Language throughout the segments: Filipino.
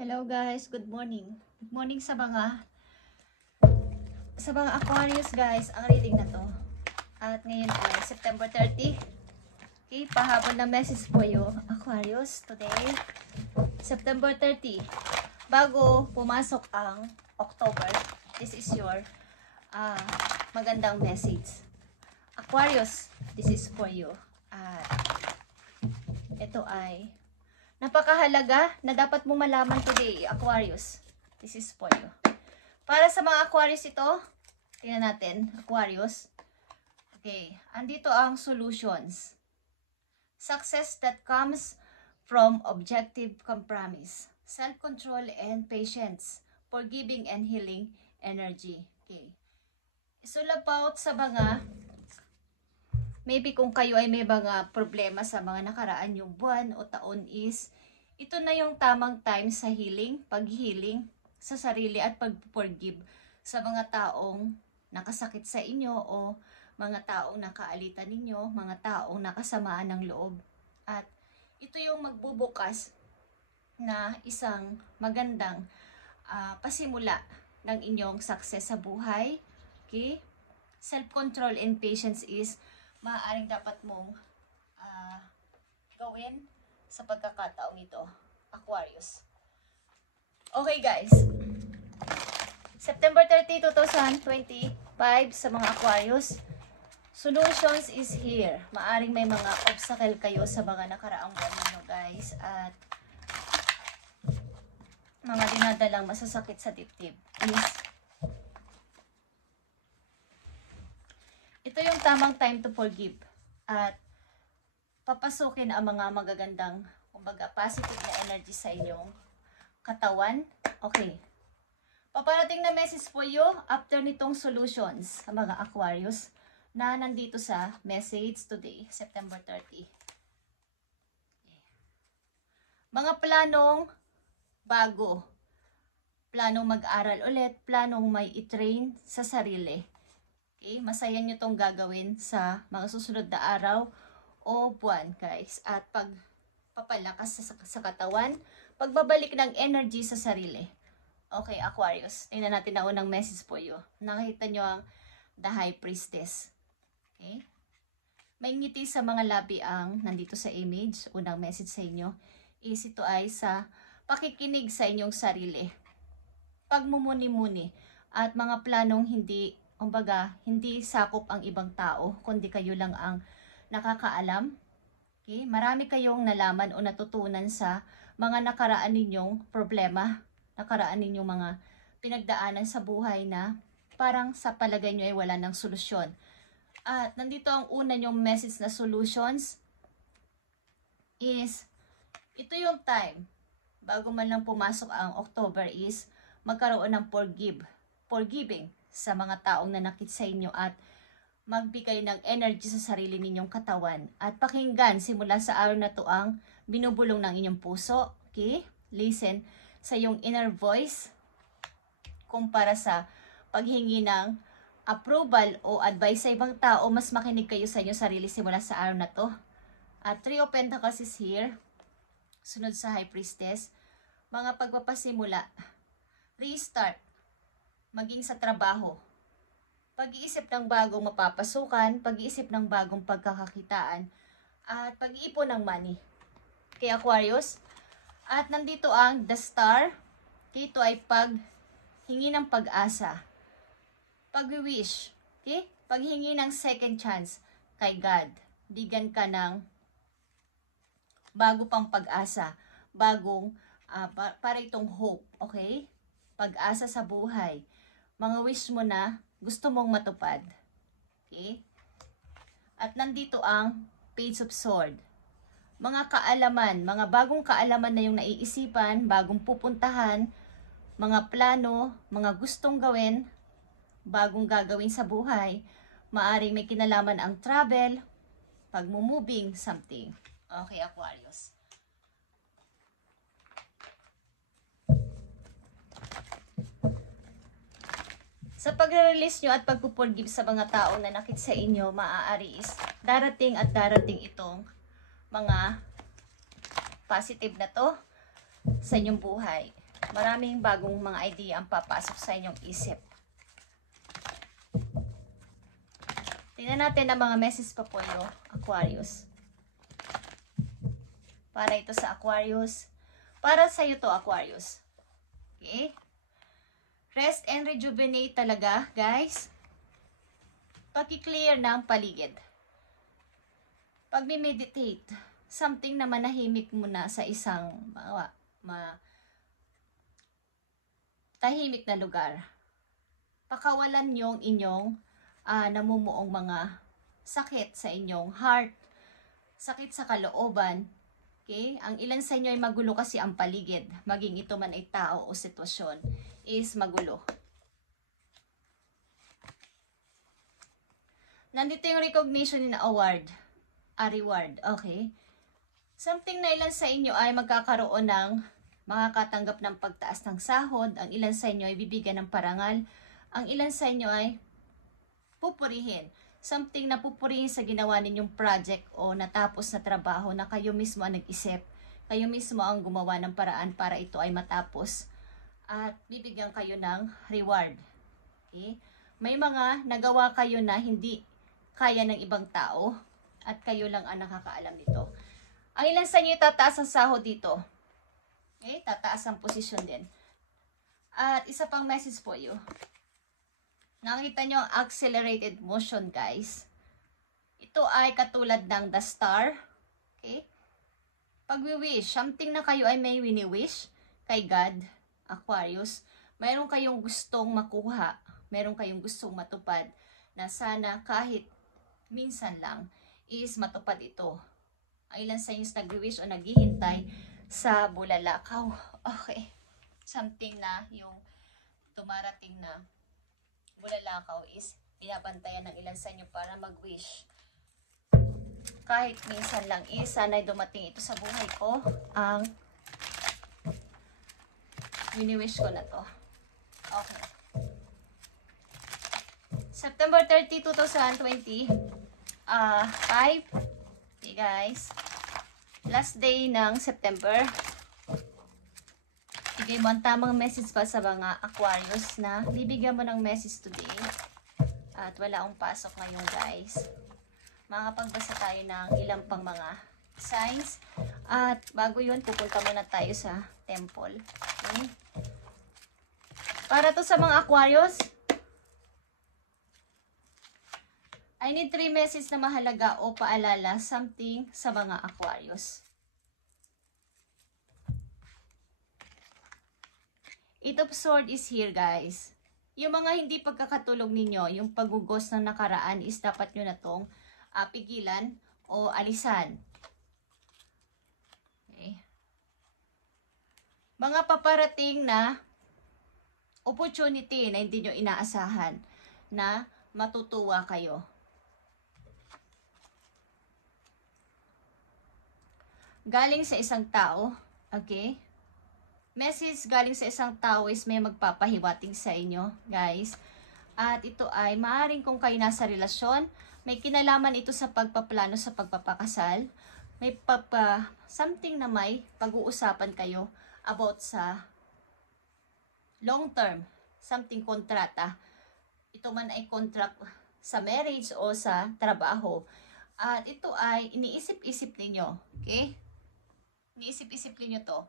Hello guys, good morning. Good morning sa mga Aquarius guys, ang reading na to. At ngayon ay September 30. Okay, pahabol na message po yung Aquarius today. September 30. Bago pumasok ang October, this is your magandang message. Aquarius, this is for you. At ito ay napakahalaga na dapat mo malaman today, Aquarius. This is for you. Para sa mga Aquarius ito, tingnan natin, Aquarius. Okay, andito ang solutions. Success that comes from objective compromise, self-control and patience, forgiving and healing energy. Okay. It's all about sa mga maybe kung kayo ay may mga problema sa mga nakaraan yung buwan o taon is, ito na yung tamang time sa healing, pag-healing sa sarili at pag-forgive sa mga taong nakasakit sa inyo o mga taong nakaalitan ninyo, mga taong nakasamaan ng loob. At ito yung magbubukas na isang magandang pasimula ng inyong success sa buhay. Okay? Self-control and patience is maaaring dapat mong gawin sa pagkakataong ito, Aquarius. Okay guys, September 30, 2025 sa mga Aquarius, solutions is here. Maaaring may mga obstacle kayo sa mga nakaraang buwan ninyo guys at mga dinadalang masasakit sa dibdib. Ito yung tamang time to forgive at papasukin ang mga magagandang, kumbaga positive na energy sa inyong katawan. Okay. Paparating na message po you after nitong solutions sa mga Aquarius na nandito sa message today, September 30. Okay. Mga planong bago, planong mag-aral ulit, planong may i-train sa sarili. Okay, masaya nyo itong gagawin sa mga susunod na araw o buwan guys. At pagpapalakas sa katawan, pagbabalik ng energy sa sarili. Okay, Aquarius. Tingnan natin na unang message po yun. Nakita nyo ang The High Priestess. Okay. May ngiti sa mga labi ang nandito sa image. Unang message sa inyo is ito ay sa pakikinig sa inyong sarili. Pagmumuni-muni at mga planong hindi sakop ang ibang tao, kundi kayo lang ang nakakaalam. Okay? Marami kayong nalaman o natutunan sa mga nakaraan ninyong problema, nakaraan ninyong mga pinagdaanan sa buhay na parang sa palagay nyo ay wala ng solusyon. At nandito ang una nyong message na solutions is, ito yung time, bago man lang pumasok ang October is, magkaroon ng forgiving sa mga taong nanakit sa inyo at magbigay ng energy sa sarili ninyong katawan at pakinggan simula sa araw na to ang binubulong ng inyong puso. Okay? Listen sa iyong inner voice kumpara sa paghingi ng approval o advice sa ibang tao. Mas makinig kayo sa inyong sarili simula sa araw na to. At Three of Pentacles is here. Sunod sa High Priestess. Mga pagpapasimula. Restart. Maging sa trabaho, pag-iisip ng bagong mapapasukan, pag-iisip ng bagong pagkakakitaan, at pag-iipon ng money. Okay, Aquarius? At nandito ang The Star. Okay, ito ay paghingi ng pag-asa. Pag-wish. Okay? Paghingi ng second chance kay God. Bigyan ka ng bago pang pag-asa. Bagong, para itong hope. Okay? Pag-asa sa buhay. Mga wish mo na gusto mong matupad. Okay? At nandito ang Page of Sword. Mga kaalaman, mga bagong kaalaman na yung naiisipan, bagong pupuntahan, mga plano, mga gustong gawin, bagong gagawin sa buhay. Maaring may kinalaman ang travel, pag-moving, something. Okay, Aquarius. Sa pagre-release nyo at pagpuporgive sa mga taong nanakit sa inyo, maaari is darating at darating itong mga positive na to sa inyong buhay. Maraming bagong mga idea ang papasok sa inyong isip. Tingnan natin ang mga messages pa po yung Aquarius. Para ito sa Aquarius. Para sa iyo to, Aquarius. Okay? Rest and rejuvenate talaga, guys. Paki-clear ng paligid. Pag-meditate, something na manahimik muna sa isang tahimik na lugar. Pakawalan yung inyong namumuong mga sakit sa inyong heart, sakit sa kalooban. Okay? Ang ilan sa inyo ay magulo kasi ang paligid, maging ito man ay tao o sitwasyon, is magulo. Nandito yung recognition na award, reward, okay? Something na ilan sa inyo ay magkakaroon ng makakatanggap ng pagtaas ng sahod, ang ilan sa inyo ay bibigyan ng parangal, ang ilan sa inyo ay pupurihin. Something na pupurihin sa ginawa ninyong project o natapos na trabaho na kayo mismo ang nag-isip, kayo mismo ang gumawa ng paraan para ito ay matapos at bibigyan kayo ng reward. Okay? May mga nagawa kayo na hindi kaya ng ibang tao at kayo lang ang nakakaalam nito. Ang ilan sa inyo tataas ang sahod dito. Okay? Tataas ang posisyon din. At isa pang message po you. Nakita nyo ang accelerated motion, guys. Ito ay katulad ng the star. Okay? Pag-wish, something na kayo ay may wini-wish kay God, Aquarius. Mayroon kayong gustong makuha, mayroon kayong gustong matupad na sana kahit minsan lang is matupad ito. Ang ilan sa inyo nag-wish o naghihintay sa bulalakaw. Okay. Something na yung tumarating na bulalakaw is binabantayan ng ilan sa inyo para mag-wish. Kahit minsan lang is sana'y dumating ito sa buhay ko. Ang wini-wish ko na to. Okay. September 30, 2020. 5. Okay, guys. Last day ng September. Bigay mo ang tamang message pa sa mga Aquarius na bibigyan mo ng message today. At wala akong pasok ngayon, guys. Makakapagbasa tayo ng ilang pang mga signs. At bago yun, pupunta muna tayo sa temple. Okay? Para to sa mga Aquarius, I need 3 messages na mahalaga o paalala, something sa mga Aquarius. Eight of Swords is here, guys. Yung mga hindi pagkakatulog ninyo, yung pagugos ng nakaraan is dapat nyo na tong pigilan o alisan. Okay. Mga paparating na opportunity na hindi nyo inaasahan na matutuwa kayo. Galing sa isang tao, okay? Message galing sa isang tao is may magpapahiwating sa inyo, guys. At ito ay maaaring kung kayo nasa relasyon, may kinalaman ito sa pagpaplano sa pagpapakasal. May something na may pag-uusapan kayo about sa long term, something kontrata. Ito man ay contract sa marriage o sa trabaho. At ito ay iniisip-isip ninyo, okay? Iniisip-isip ninyo to.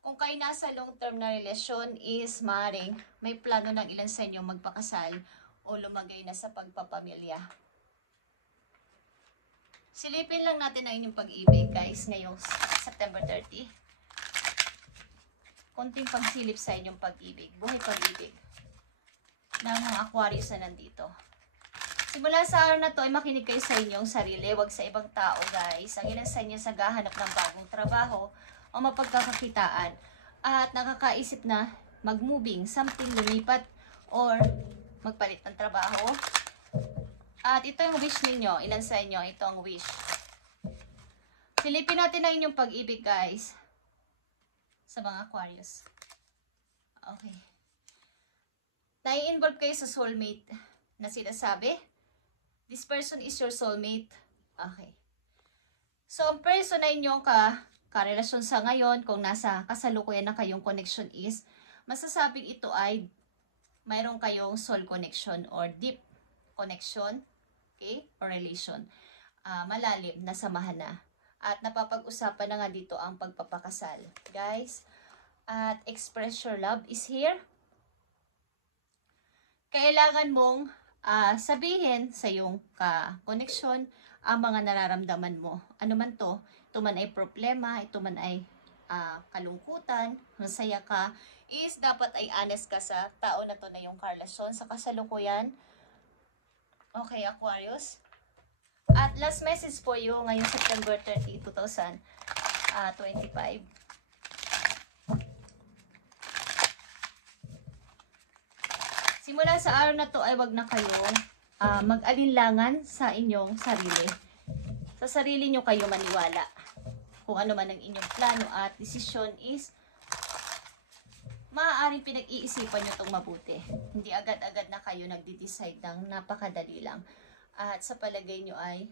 Kung kayo nasa long-term na relasyon is maaaring may plano ng ilan sa inyo magpakasal o lumagay na sa pagpapamilya. Silipin lang natin ang inyong pag-ibig, guys, ngayong September 30. Konting pagsilip sa inyong pag-ibig, buhay pag-ibig ng mga Aquarius na nandito. Simula sa araw na to ay makinig kayo sa inyong sarili, wag sa ibang tao, guys. Ang ilan sa inyo sa gahanap ng bagong trabaho o mapagkakakitaan at nakakaisip na mag-moving, something lumipat or magpalit ng trabaho. At ito yung wish ninyo, ilan sa inyo, ito ang wish. Silipin natin ang inyong pag-ibig, guys, sa mga Aquarius. Okay. Nai-involve kayo sa soulmate na sinasabi. This person is your soulmate. Okay. So, ang person na inyong karelasyon sa ngayon, kung nasa kasalukuyan na kayong connection is, masasabing ito ay mayroon kayong soul connection or deep connection, okay, or relation. Malalim na samahan na. At napapag-usapan na nga dito ang pagpapakasal. Guys, at express your love is here. Kailangan mong sabihin sa iyong ka-connection ang mga nararamdaman mo. Ano man to, ito man ay problema, ito man ay kalungkutan, masaya ka, is dapat ay honest ka sa tao na to na yung karelasyon sa kasalukuyan. Okay, Aquarius. At last message for you ngayong September 30, 2025. Simula sa araw na to ay wag na kayong mag-alinlangan sa inyong sarili. Sa sarili nyo kayo maniwala. Kung ano man ang inyong plano at desisyon is maaaring pinag-iisipan nyo itong mabuti. Hindi agad-agad na kayo nagde-decide ng napakadali lang. At sa palagay nyo ay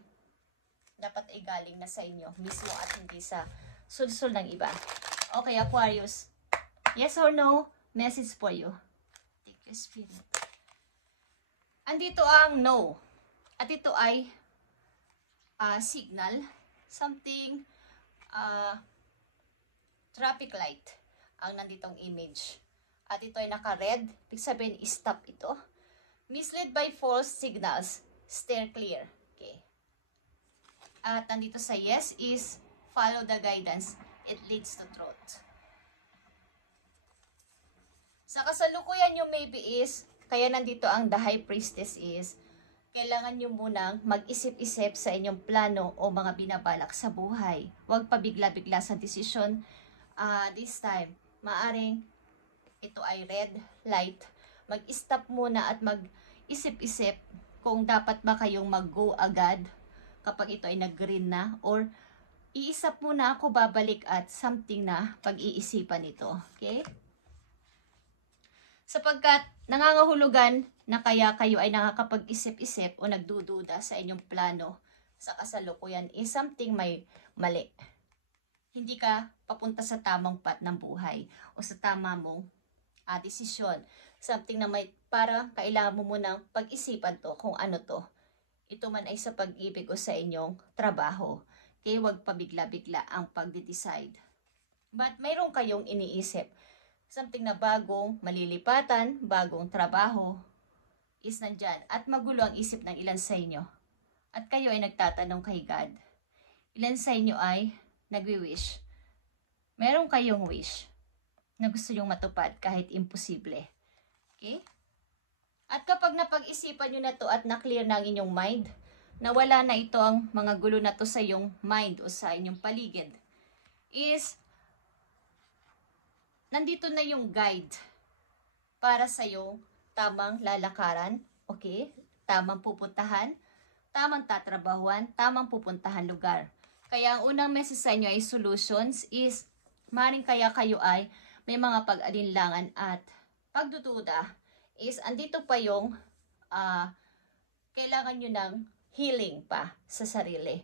dapat ay galing na sa inyo mismo at hindi sa sulsul ng iba. Okay, Aquarius. Yes or no? Message for you. Take your spirit. Andito ang no. At ito ay signal. Something traffic light ang nanditong image. At ito ay naka-red. Ibig sabihin, stop ito. Misled by false signals. Steer clear. Okay. At nandito sa yes is follow the guidance. It leads to truth. Sa kasalukuyan nyo maybe is, kaya nandito ang the high priestess is, kailangan nyo munang mag-isip-isip sa inyong plano o mga binabalak sa buhay. Huwag pabigla-bigla sa desisyon. This time, maaring ito ay red light. Mag-stop muna at mag-isip-isip kung dapat ba kayong mag-go agad kapag ito ay nag-green na, or iisap muna ako babalik at something na pag-iisipan ito. Okay? Sapagkat nangangahulugan na kaya kayo ay nakakapag-isip-isip o nagdududa sa inyong plano sa kasalukuyan is something may mali. Hindi ka papunta sa tamang path ng buhay o sa tama mong desisyon. Something na may para kailangan mo munang pag-isipan to kung ano to. Ito man ay sa pag-ibig o sa inyong trabaho. Kaya huwag pabigla-bigla ang pag-decide. But mayroon kayong iniisip. Something na bagong malilipatan, bagong trabaho is nandyan. At magulo ang isip ng ilan sa inyo. At kayo ay nagtatanong kay God. Ilan sa inyo ay nagwi-wish. Meron kayong wish na gusto nyong matupad kahit imposible. Okay? At kapag napag-isipan nyo na to at na-clear na ang inyong mind, nawala na ito ang mga gulo na to sa iyong mind o sa inyong paligid, is nandito na yung guide para sa iyong tamang lalakaran, okay? Tamang pupuntahan, tamang tatrabahuan, tamang pupuntahan lugar. Kaya ang unang message sa inyo ay solutions is maring kaya kayo ay may mga pag-alinlangan at pagdududa is andito pa yung kailangan nyo ng healing pa sa sarili.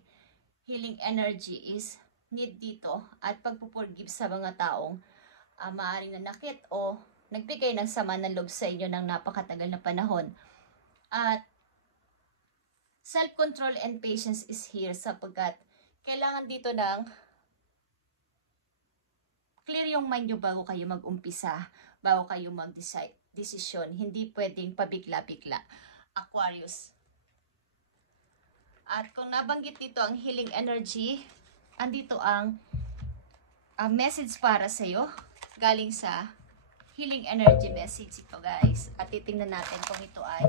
Healing energy is need dito at pagpupurgive sa mga taong maaaring nanakit o nagbigay ng sama ng loob sa inyo ng napakatagal na panahon. At self-control and patience is here sapagkat kailangan dito ng clear yung mind nyo bago kayo mag-umpisa, bago kayo mag-decide. Desisyon. Hindi pwedeng pabigla-bigla. Aquarius. At kung nabanggit dito ang healing energy, andito ang message para sa iyo. Galing sa healing energy message ito, guys. At titingnan natin kung ito ay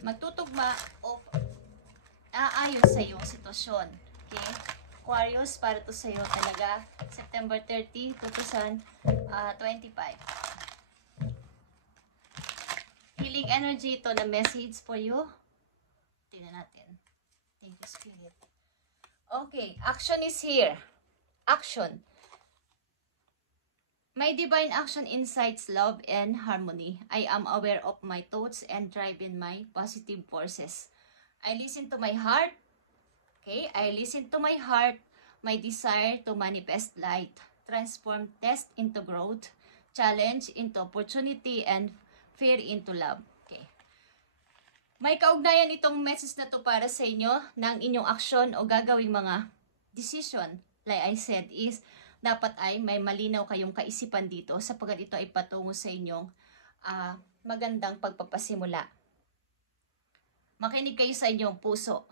magtutugma o aayos sa iyong sitwasyon. Okay? Aquarius, para to sa iyo talaga. September 30, 2025. Healing energy ito na message for you. Tingnan natin. Thank you, Spirit. Okay, action is here. Action. My divine action incites love and harmony. I am aware of my thoughts and drive in my positive forces. I listen to my heart. Okay, I listen to my heart. may desire to manifest light, transform test into growth, challenge into opportunity, and fear into love. Okay. May kaugnayan itong message na to para sa inyo ng inyong aksyon o gagawing mga decision. Like I said is, dapat ay may malinaw kayong kaisipan dito sapagkat ito ay patungo sa inyong magandang pagpapasimula. Makinig kayo sa inyong puso.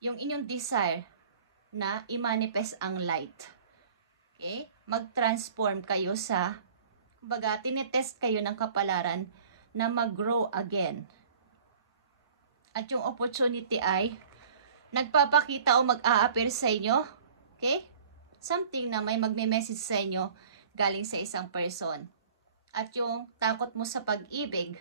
Yung inyong desire na i-manifest ang light. Okay? Mag-transform kayo sa, kumbaga, tinetest kayo ng kapalaran na mag-grow again. At yung opportunity ay nagpapakita o mag-a-appear sa inyo. Okay? Something na may magme-message sa inyo galing sa isang person. At yung takot mo sa pag-ibig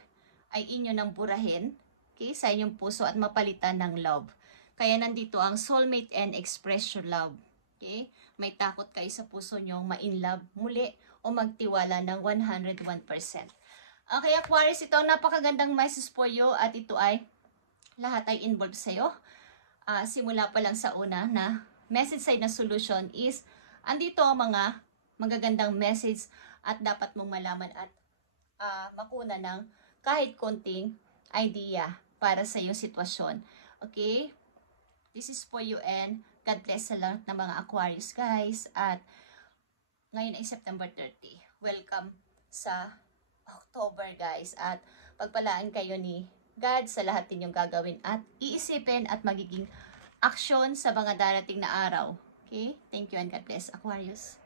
ay inyo nang burahin, okay, sa inyong puso at mapalitan ng love. Kaya nandito ang soulmate and express your love. Okay? May takot kayo sa puso nyo ma-in love muli o magtiwala ng 101%. Okay, Aquarius, ito ang napakagandang message for you at ito ay lahat ay involved sa'yo. Simula pa lang sa una na message side na solution is andito ang mga magagandang message at dapat mong malaman at makuna ng kahit konting idea para sa iyong sitwasyon. Okay? This is for you and God bless sa lahat ng mga Aquarius guys. At ngayon ay September 30. Welcome sa October guys. At pagpalaan kayo ni God sa lahat ninyong gagawin at iisipin at magiging aksyon sa mga darating na araw. Okay? Thank you and God bless, Aquarius.